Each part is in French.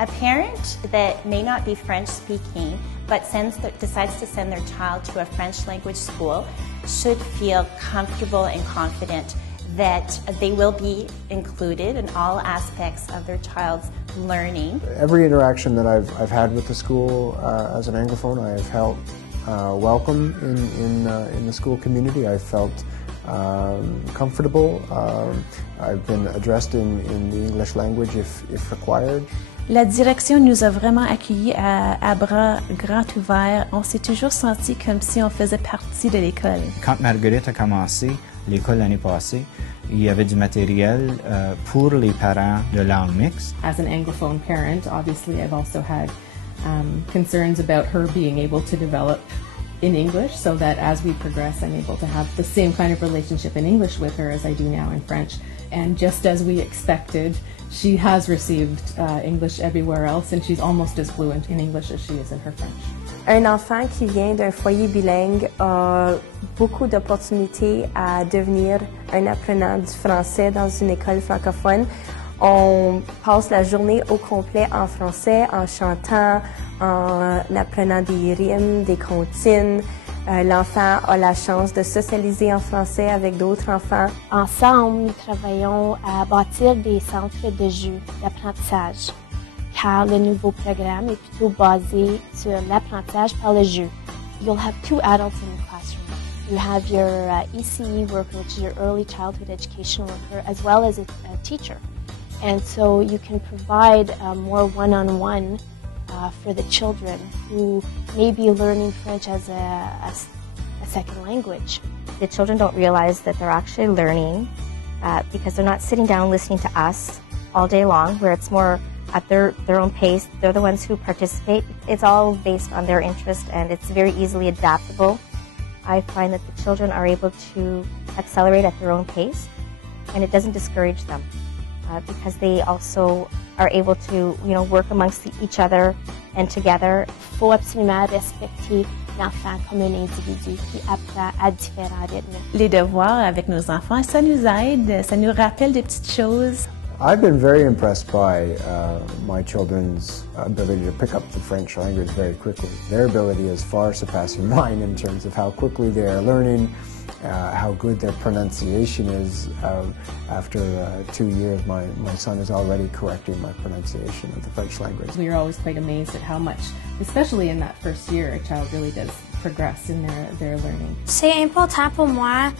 A parent that may not be French speaking but decides to send their child to a French language school should feel comfortable and confident that they will be included in all aspects of their child's learning. Every interaction that I've had with the school as an Anglophone, I have felt welcome in the school community. I felt comfortable. I've been addressed in the English language if required. La direction nous a vraiment accueillis à bras grands ouverts. On s'est toujours senti comme si on faisait partie de l'école. Quand Marguerite a commencé l'école l'année passée, il y avait du matériel pour les parents de langue mixte. As an Anglophone parent, obviously I've also had concerns about her being able to develop in English, so that as we progress I'm able to have the same kind of relationship in English with her as I do now in French. And just as we expected, she has received English everywhere else, and she's almost as fluent in English as she is in her French. Un enfant qui vient d'un foyer bilingue a beaucoup d'opportunités à devenir un apprenant du français dans une école francophone. On passe la journée au complet en français, en chantant, en apprenant des rimes, des comptines. L'enfant a la chance de socialiser en français avec d'autres enfants. Ensemble, nous travaillons à bâtir des centres de jeu d'apprentissage, car le nouveau programme est plutôt basé sur l'apprentissage par le jeu. You'll have two adults in the classroom. You have your ECE worker, which is your early childhood education worker, as well as a teacher. And so you can provide more one-on-one for the children who may be learning French as a second language. The children don't realize that they're actually learning because they're not sitting down listening to us all day long, where it's more at their own pace. They're the ones who participate. It's all based on their interest, and it's very easily adaptable. I find that the children are able to accelerate at their own pace, and it doesn't discourage them because they also are able to, work amongst each other and together. Il faut absolument respecter l'enfant comme un individu qui apprend à différents rythmes. Les devoirs avec nos enfants, ça nous aide, ça nous rappelle des petites choses. I've been very impressed by my children's ability to pick up the French language very quickly. Their ability is far surpassing mine in terms of how quickly they are learning, how good their pronunciation is. After 2 years, my son is already correcting my pronunciation of the French language. We are always quite amazed at how much, especially in that first year, a child really does progress in their learning. C'est important pour moi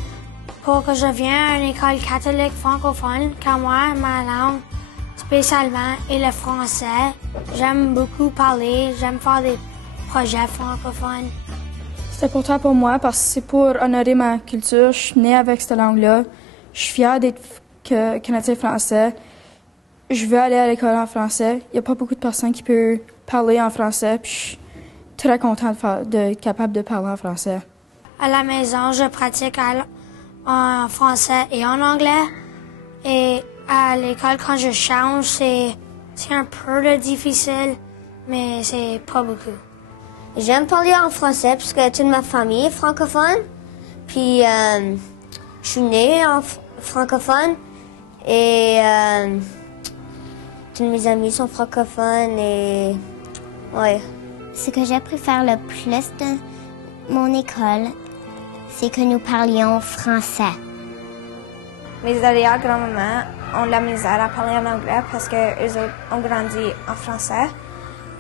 pour que je vienne à une école catholique francophone, car moi, ma langue spécialement est le français. J'aime beaucoup parler, j'aime faire des projets francophones. C'est important pour moi parce que c'est pour honorer ma culture. Je suis née avec cette langue-là. Je suis fière d'être canadien-français. Je veux aller à l'école en français. Il n'y a pas beaucoup de personnes qui peuvent parler en français. Puis je suis très contente d'être capable de parler en français. À la maison, je pratique en français et en anglais. Et à l'école, quand je change, c'est un peu difficile, mais c'est pas beaucoup. J'aime parler en français parce que toute ma famille est francophone. Puis je suis née en francophone et tous mes amis sont francophones et ouais. Ce que je préfère le plus de mon école, c'est que nous parlions français. Mes arrière-grands-mamans ont la misère à parler en anglais parce qu'eux ont grandi en français.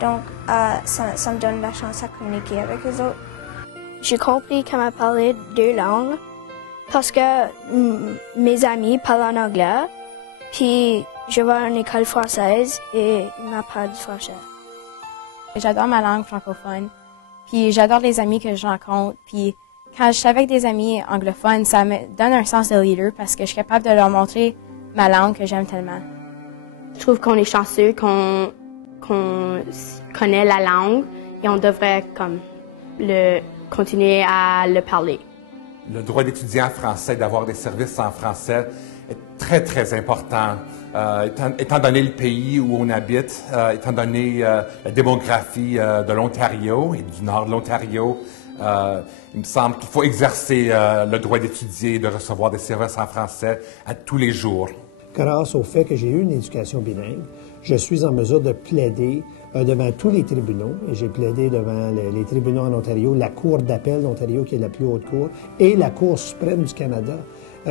Donc, ça me donne la chance à communiquer avec eux autres. J'ai compris comment parler deux langues parce que mes amis parlent en anglais. Puis, je vais à une école française et ils m'apprennent du français. J'adore ma langue francophone. Puis, j'adore les amis que je rencontre. Puis, quand je suis avec des amis anglophones, ça me donne un sens de leader parce que je suis capable de leur montrer ma langue que j'aime tellement. Je trouve qu'on est chanceux, qu'on connaît la langue et on devrait continuer à le parler. Le droit d'étudier en français, d'avoir des services en français est très, très important. Étant donné le pays où on habite, étant donné la démographie de l'Ontario et du nord de l'Ontario, il me semble qu'il faut exercer le droit d'étudier et de recevoir des services en français à tous les jours. Grâce au fait que j'ai eu une éducation bilingue, je suis en mesure de plaider devant tous les tribunaux, et j'ai plaidé devant les tribunaux en Ontario, la Cour d'appel d'Ontario, qui est la plus haute cour, et la Cour suprême du Canada,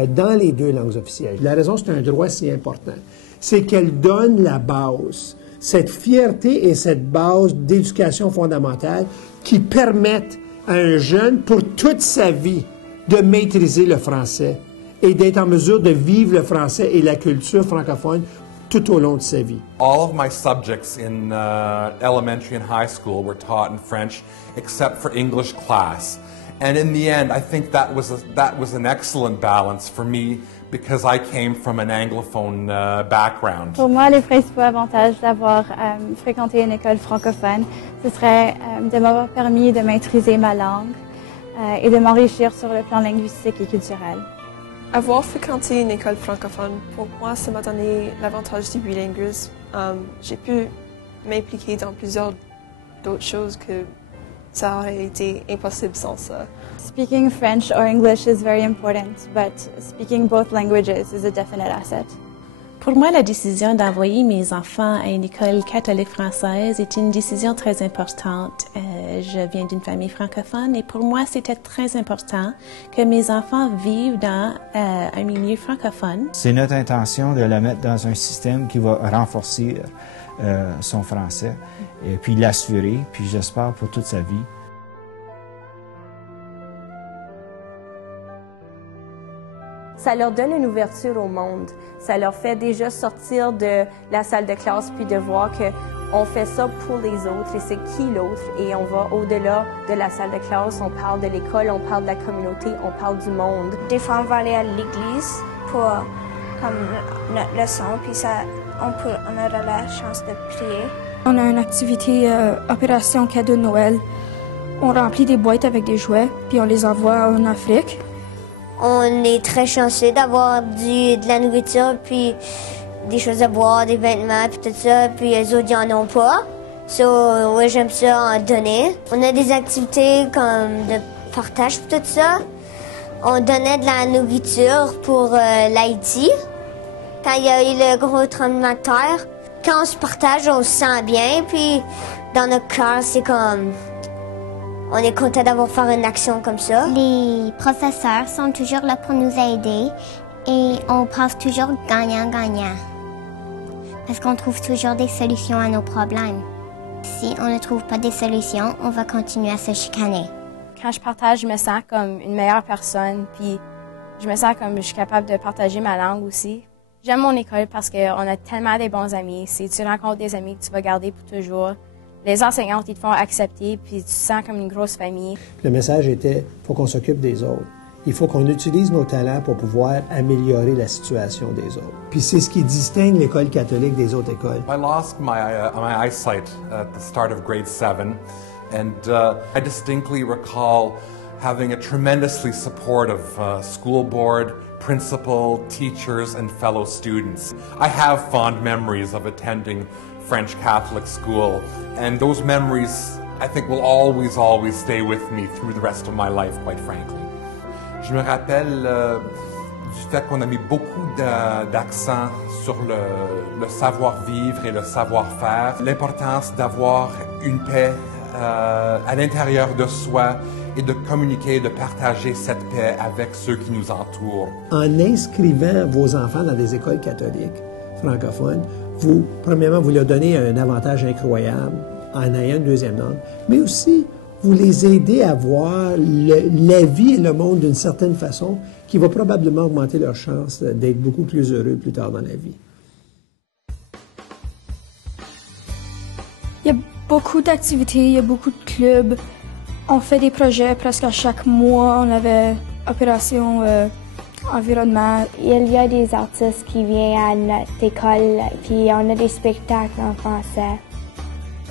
dans les 2 langues officielles. La raison, c'est un droit si important, c'est qu'elle donne la base, cette fierté et cette base d'éducation fondamentale qui permettent à un jeune, pour toute sa vie, de maîtriser le français et d'être en mesure de vivre le français et la culture francophone tout au long de sa vie. All of my subjects in elementary and high school were taught in French, except for English class. And in the end, I think that was an excellent balance for me because I came from an anglophone background. Pour moi, les principaux avantages d'avoir fréquenté une école francophone, ce serait de m'avoir permis de maîtriser ma langue et de m'enrichir sur le plan linguistique et culturel. Avoir fréquenté une école francophone, pour moi, ça m'a donné l'avantage du bilinguisme. J'ai pu m'impliquer dans plusieurs d'autres choses que ça aurait été impossible sans ça. Speaking French or English is very important, but speaking both languages is a definite asset. Pour moi, la décision d'envoyer mes enfants à une école catholique française est une décision très importante. Je viens d'une famille francophone et pour moi, c'était très important que mes enfants vivent dans un milieu francophone. C'est notre intention de la mettre dans un système qui va renforcer son français et puis l'assurer, puis j'espère pour toute sa vie. Ça leur donne une ouverture au monde. Ça leur fait déjà sortir de la salle de classe puis de voir qu'on fait ça pour les autres et c'est qui l'autre et on va au-delà de la salle de classe, on parle de l'école, on parle de la communauté, on parle du monde. Des fois, on va aller à l'église pour comme notre leçon puis ça, on aura la chance de prier. On a une activité Opération Cadeau de Noël. On remplit des boîtes avec des jouets puis on les envoie en Afrique. On est très chanceux d'avoir de la nourriture, puis des choses à boire, des vêtements, puis tout ça, puis les autres, ils n'en ont pas. So, ouais, j'aime ça en donner. On a des activités comme de partage, puis tout ça. On donnait de la nourriture pour l'Haïti. Quand il y a eu le gros tremblement de terre, quand on se partage, on se sent bien, puis dans notre cœur, c'est comme... On est content d'avoir fait une action comme ça. Les professeurs sont toujours là pour nous aider et on pense toujours gagnant-gagnant. Parce qu'on trouve toujours des solutions à nos problèmes. Si on ne trouve pas des solutions, on va continuer à se chicaner. Quand je partage, je me sens comme une meilleure personne, puis je me sens comme je suis capable de partager ma langue aussi. J'aime mon école parce qu'on a tellement des bons amis. Si tu rencontres des amis que tu vas garder pour toujours. Les enseignantes, ils te font accepter, puis tu te sens comme une grosse famille. Le message était, il faut qu'on s'occupe des autres. Il faut qu'on utilise nos talents pour pouvoir améliorer la situation des autres. Puis c'est ce qui distingue l'école catholique des autres écoles. I lost my eyesight at the start of grade 7, and I distinctly recall having a tremendously supportive school board, principal, teachers, and fellow students. I have fond memories of attending French Catholic school, and those memories, I think, will always stay with me through the rest of my life, quite frankly. Je me rappelle du fait qu'on a mis beaucoup d'accent sur le savoir-vivre et le savoir-faire, l'importance d'avoir une paix à l'intérieur de soi et de communiquer, de partager cette paix avec ceux qui nous entourent. En inscrivant vos enfants dans des écoles catholiques francophones, premièrement, vous leur donnez un avantage incroyable en ayant une deuxième langue, mais aussi, vous les aidez à voir la vie et le monde d'une certaine façon qui va probablement augmenter leurs chances d'être beaucoup plus heureux plus tard dans la vie. Il y a beaucoup d'activités, il y a beaucoup de clubs. On fait des projets presque à chaque mois. On avait Opération Environnement. Il y a des artistes qui viennent à notre école, puis on a des spectacles en français.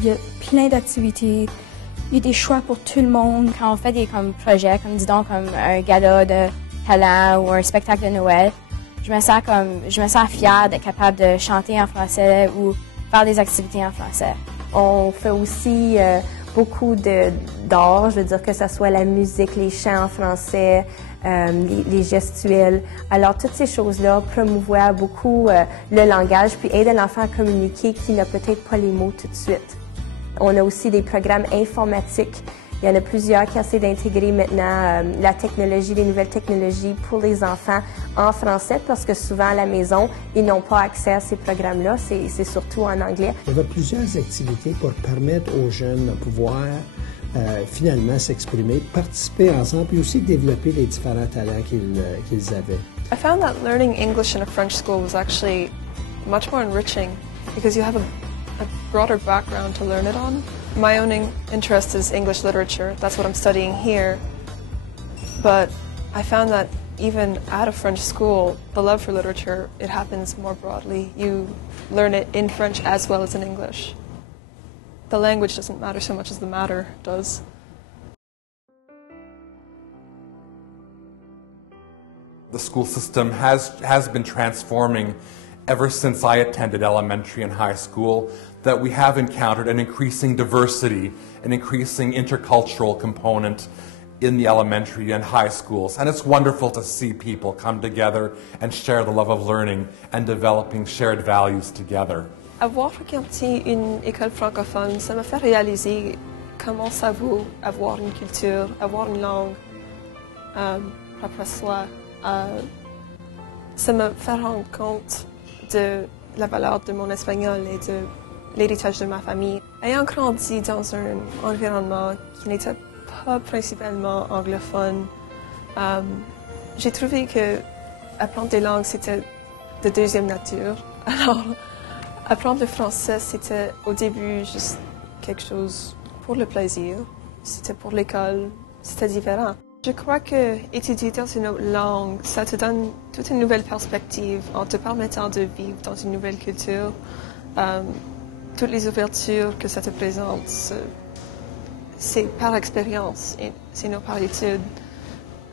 Il y a plein d'activités. Il y a des choix pour tout le monde. Quand on fait des projets, comme disons comme un gala de talent ou un spectacle de Noël, je me sens fière d'être capable de chanter en français ou faire des activités en français. On fait aussi beaucoup d'art, je veux dire que ce soit la musique, les chants en français, les gestuels. Alors, toutes ces choses-là promouvoient beaucoup le langage, puis aident l'enfant à communiquer qui n'a peut-être pas les mots tout de suite. On a aussi des programmes informatiques. Il y en a plusieurs qui essaient d'intégrer maintenant la technologie, les nouvelles technologies pour les enfants en français, parce que souvent à la maison, ils n'ont pas accès à ces programmes-là. C'est surtout en anglais. Il y avait plusieurs activités pour permettre aux jeunes de pouvoir finalement s'exprimer, participer ensemble, puis aussi développer les différents talents qu'ils avaient. I found that learning English in a French school was actually much more enriching because you have a broader background to learn it on. My own interest is English literature. That's what I'm studying here. But I found that even at a French school, the love for literature, it happens more broadly. You learn it in French as well as in English. The language doesn't matter so much as the matter does. The school system has been transforming ever since I attended elementary and high school, that we have encountered an increasing diversity, an increasing intercultural component in the elementary and high schools. And it's wonderful to see people come together and share the love of learning and developing shared values together. Avoir fréquenté une école francophone, ça m'a fait réaliser comment ça vaut avoir une culture, avoir une langue propre à soi. Ça m'a fait rendre compte de la valeur de mon espagnol et de l'héritage de ma famille. Ayant grandi dans un environnement qui n'était pas principalement anglophone, j'ai trouvé que apprendre des langues, c'était de deuxième nature. Alors, apprendre le français, c'était au début juste quelque chose pour le plaisir. C'était pour l'école, c'était différent. Je crois que étudier dans une autre langue, ça te donne toute une nouvelle perspective en te permettant de vivre dans une nouvelle culture. Toutes les ouvertures que ça te présente, c'est par expérience et c'est non par étude.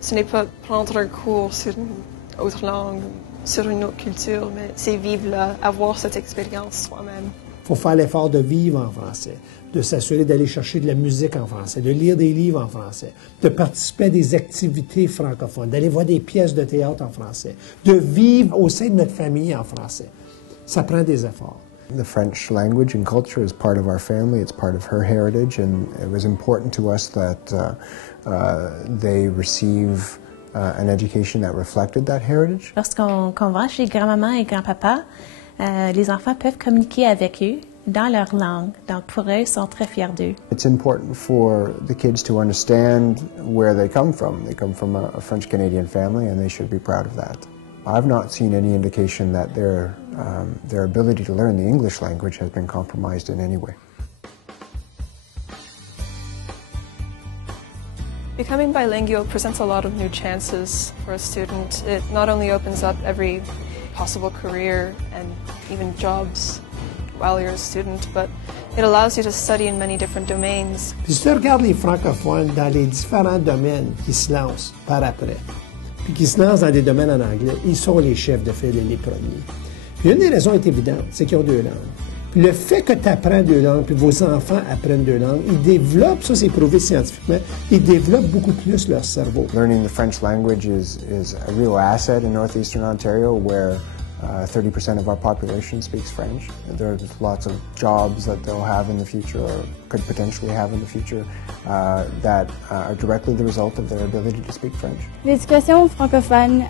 Ce n'est pas prendre un cours sur une autre langue, sur une autre culture, mais c'est vivre là, avoir cette expérience soi-même. Il faut faire l'effort de vivre en français, de s'assurer d'aller chercher de la musique en français, de lire des livres en français, de participer à des activités francophones, d'aller voir des pièces de théâtre en français, de vivre au sein de notre famille en français. Ça prend des efforts. The French language and culture is part of our family, it's part of her heritage, and it was important to us that they receive an education that reflected that heritage. Lorsqu'on va chez grand-maman et grand-papa, les enfants peuvent communiquer avec eux dans leur langue. Donc pour eux, ils sont très fiers d'eux. It's important for the kids to understand where they come from. They come from a French-Canadian family and they should be proud of that. I've not seen any indication that their ability to learn the English language has been compromised in any way. Becoming bilingual presents a lot of new chances for a student. It not only opens up every possible career and even jobs while you're a student, but it allows you to study in many different domains. Puis si tu regardes les francophones dans les différents domaines qui se lancent par après, puis qui se lancent dans des domaines en anglais, ils sont les chefs de file et les premiers. Puis une des raisons est évidente, c'est qu'ils ont deux langues. Puis le fait que tu apprends deux langues, puis vos enfants apprennent deux langues, ils développent, ça c'est prouvé scientifiquement, ils développent beaucoup plus leur cerveau. Learning the French language is a real asset in northeastern Ontario where 30% of our population speaks French. There's lots of jobs that they'll have in the future or could potentially have in the future that are directly the result of their ability to speak French. L'éducation francophone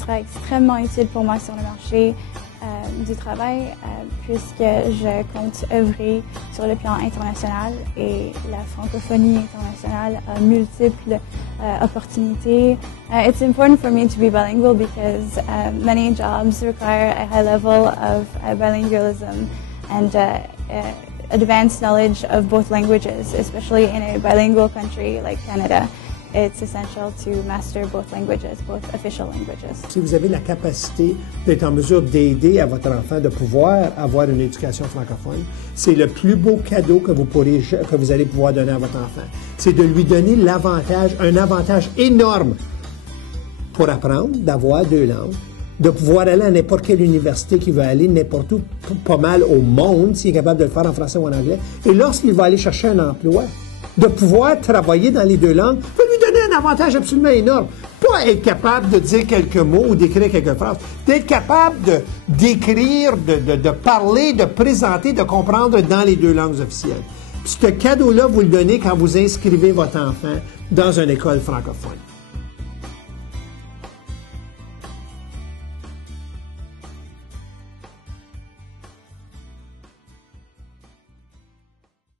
sera extrêmement utile pour moi sur le marché du travail puisque je compte œuvrer sur le plan international et la francophonie internationale a multiples opportunités. It's important for me to be bilingual because many jobs require a high level of bilingualism and advanced knowledge of both languages, especially in a bilingual country like Canada. It's essential to master both languages, both official languages. Si vous avez la capacité d'être en mesure d'aider à votre enfant de pouvoir avoir une éducation francophone, c'est le plus beau cadeau que vous allez pouvoir donner à votre enfant. C'est de lui donner un avantage énorme pour apprendre, d'avoir deux langues, de pouvoir aller à n'importe quelle université qu'il veut aller, n'importe où, pas mal au monde, s'il est capable de le faire en français ou en anglais. Et lorsqu'il va aller chercher un emploi, de pouvoir travailler dans les deux langues va lui donner un avantage absolument énorme. Pas être capable de dire quelques mots ou d'écrire quelques phrases, d'être capable d'écrire, de parler, de présenter, de comprendre dans les deux langues officielles. Puis ce cadeau-là, vous le donnez quand vous inscrivez votre enfant dans une école francophone.